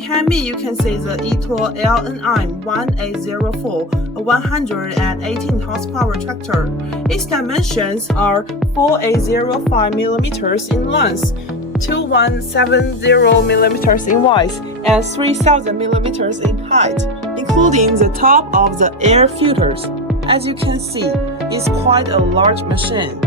Behind me, you can see the YTO LNM1804, a 118 horsepower tractor. Its dimensions are 4805 millimeters in length, 2170 millimeters in width, and 3000 millimeters in height, including the top of the air filters. As you can see, it's quite a large machine.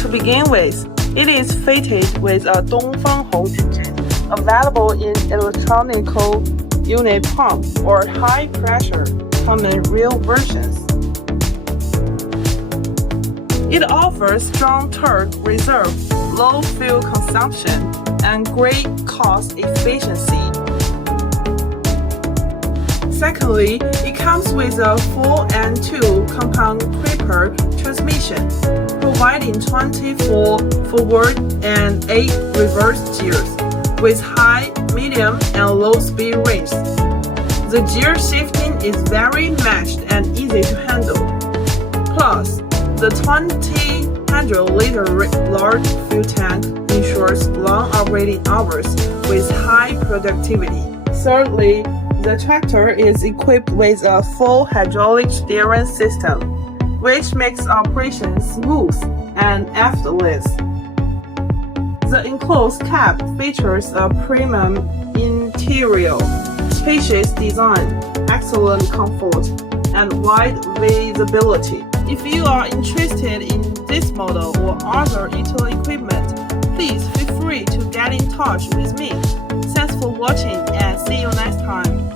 To begin with, it is fitted with a Dongfanghong engine, available in electronic unit pump or high pressure, common real versions. It offers strong torque reserve, low fuel consumption, and great cost efficiency. Secondly, it comes with a 4-and-2 compound creeper transmission, providing 24 forward and 8 reverse gears, with high, medium, and low speed range. The gear shifting is very matched and easy to handle. Plus, the 2,000-liter large fuel tank ensures long operating hours with high productivity. Thirdly, the tractor is equipped with a full hydraulic steering system, which makes operation smooth and effortless. The enclosed cab features a premium interior, spacious design, excellent comfort, and wide visibility. If you are interested in this model or other YTO equipment, please feel free to get in touch with me. Thanks for watching and see you next time.